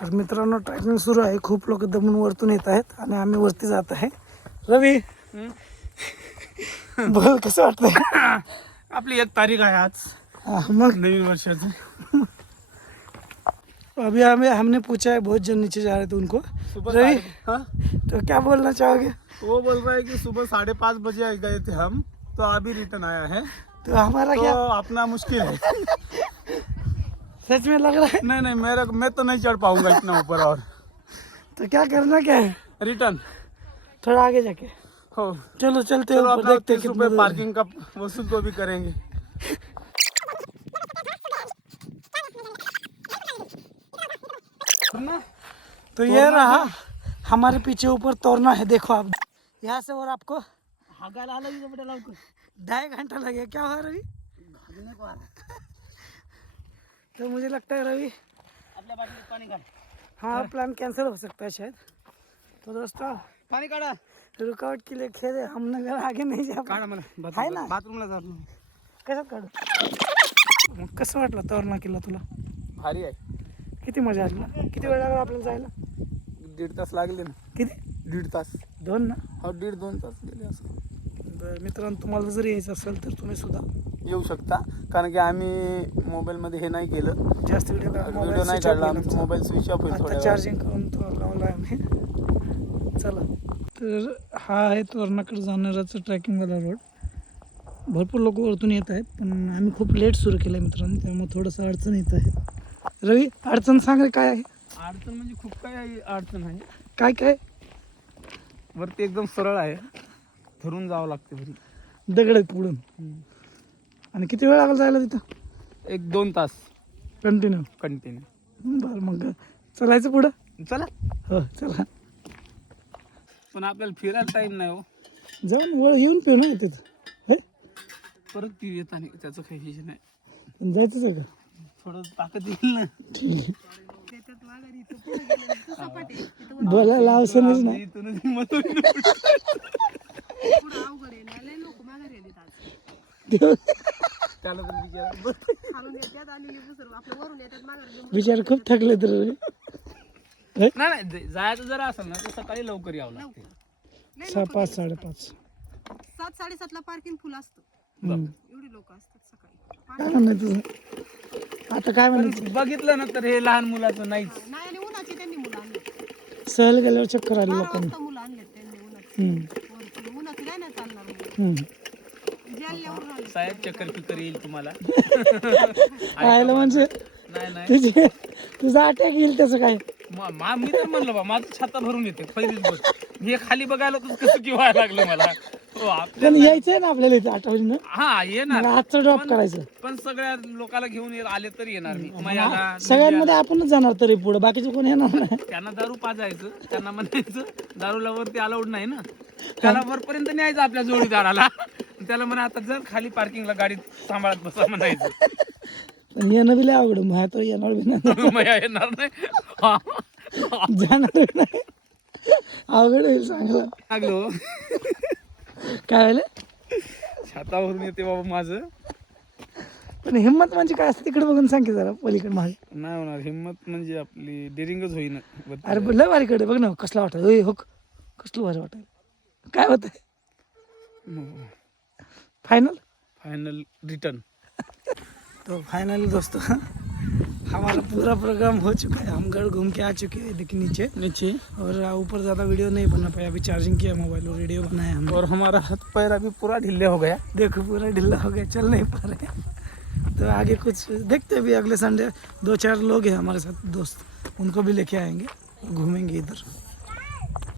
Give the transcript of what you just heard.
तर मित्रांनो ट्रॅकिंग सुरू आहे. खूप लोक दमून वरतून येत आहेत आणि आम्ही वरती जात आहे. रवी बोल कसं वाटतंय? आपली 1 तारीख आहे आज मग नवीन वर्षाची. अभी हमने पूछा है बहुत जन नीचे जा रहे थे उनको. रवि तो क्या बोलना चाहोगे? वो बोल रहा है कि सुबह 5:30 बजे गए थे हम, तो अभी रिटर्न आया है. तो हमारा तो क्या अपना मुश्किल है. सच में लग रहा है? नहीं मैं तो नहीं चढ़ पाऊंगा इतना ऊपर. और तो क्या करना क्या है? रिटर्न थोड़ा आगे जाके. हो. चलो चलते चलो ऊपर, अपना देखते 30 कितना रुपये दूर है. पार्किंग का वसूल तो भी करेंगे. तो ये रहा हमारे पीछे ऊपर तोरना है. देखो आप यहाँ से और आपको 2.5 घंटा लगेगा. क्या हुआ रवि? तो मुझे लगता है रवि हाँ प्लान कैंसिल हो सकता है शायद. तो दोस्तों पाणी काढा. रुकावट के लिए खेद है, हम नगर आगे नहीं जा काढा पाए. मला आहे ना? बाथरूमला जातो. कसं काढू? मग कसं वाटलं तोरणा किल्ला तुला? भारी आहे. किती मजा आली ना? किती वेळ लागला आपल्याला जायला? 1.5 तास लागले ना. किती? 1.5 तास. 2 ना? हो 1.5-2 तास गेले असं. बरं मित्रांनो, तुम्हाला जर यायचं असेल तर तुम्ही सुद्धा येऊ शकता, कारण की आम्ही मोबाईलमध्ये हे नाही केलं, जास्त व्हिडिओ व्हिडिओ नाही काढला. आमचा मोबाईल स्विच ऑफ होईल आता थोड्या चार्जिंग करून तो लावला आम्ही. चला, तर हा आहे तोरणाकडे जाणाराचा ट्रॅकिंगवाला रोड. भरपूर लोक वरतून येत आहेत, पण आम्ही खूप लेट सुरू केलं आहे मित्रांनो, त्यामुळे थोडंसं अडचण येत आहे. रवी अडचण सांग रे, काय आहे? अडचण म्हणजे खूप काय अडचण आहे. काय काय? वरती एकदम सरळ आहे, धरून जावं लागते वरी. दगड आहेत पुढून. आणि किती वेळ लागला जायला तिथं? 1-2 तास कंटिन्यू. बरं मग चलायचं पुढं. चला. हो चला. पण आपल्याला फिरायला टाइम नाही हो. जाऊन वळ येऊन पिऊ ना तिथं. हे परत ती येताना त्याचं काही विषय नाही. पण जायचंच आहे का? थोडं ताकद येईल ना. बोलायला अवसरच नाही. इथूनच हिंमत होईल. त्याला पण विचार खूप थकले तर. नाही जायचं जरा असेल ना तर सकाळी लवकर यावं लागते. 5, 5:30. 7-7:30 ला पार्किंग फुल असतं. एवढी लोक असतात सकाळी. काय म्हणायचं तुझं? आता काय म्हणायचं? बघितलं ना तर हे लहान मुलाचं नाहीच. नाही आणि उन्हाची त्यांनी मुलं आणली. सहल गेल्यावर चक्कर आली 12 लोकांना. वाजता मुलं आणले त्यांनी उन्हाची. उन्हाची नाही ना चालणार. जालन्यावरून आले. साहेब चक्कर फिकर येईल तुम्हाला. आयला म्हणजे नाही तुझा अटॅक येईल त्याचं काय? मी तर म्हणलं बा माझं छाता भरून येते पहिलीच गोष्ट. हे खाली बघायला तर कसं की व्हायला लागलं मला. पण यायचंय ना आपल्याला इथे आठवणीनं. हा येणार. आजचं ड्रॉप करायचं. पण सगळ्या लोकांना घेऊन आले तर येणार मी. सगळ्यांमध्ये आपणच जाणार तरी पुढे, बाकीचे कोण येणार नाही. त्यांना दारू पाजायचं, त्यांना म्हणायचं दारूला वरती अलाउड नाही ना, त्याला वरपर्यंत न्यायचं आपल्या जोडीदाराला. त्याला म्हणा आता जर खाली पार्किंगला गाडी सांभाळत बसा म्हणायचं. पण येणं बी लय अवघड. माझ्या तर येणार बी नाही. मया येणार नाही. जाणार बी नाही. अवघड होईल चांगलं. लागलो काय व्हायला? छातावरून येते बाबा माझं. पण हिंमत म्हणजे काय असते तिकडे बघून सांग की जरा पलीकडे मागे. नाही होणार हिंमत म्हणजे आपली डेअरिंगच होईना. अरे लय भारीकडे बघ ना कसला वाटत. हो कसलं भारी वाटत. काय होत? Final return. तो फाइनली दोस्तों हमारा पूरा प्रोग्राम हो चुका है. हम गढ़ घूम के आ चुके हैं. देखिए नीचे और ऊपर ज़्यादा वीडियो नहीं बना पाया. अभी चार्जिंग किया मोबाइल और वीडियो बनाया हम. और हमारा हाथ पैर अभी पूरा ढीले हो गया. देखो पूरा ढीला हो गया, चल नहीं पा रहे. तो आगे कुछ देखते हैं. अभी अगले संडे 2-4 लोग हैं हमारे साथ दोस्त, उनको भी लेके आएंगे, घूमेंगे इधर.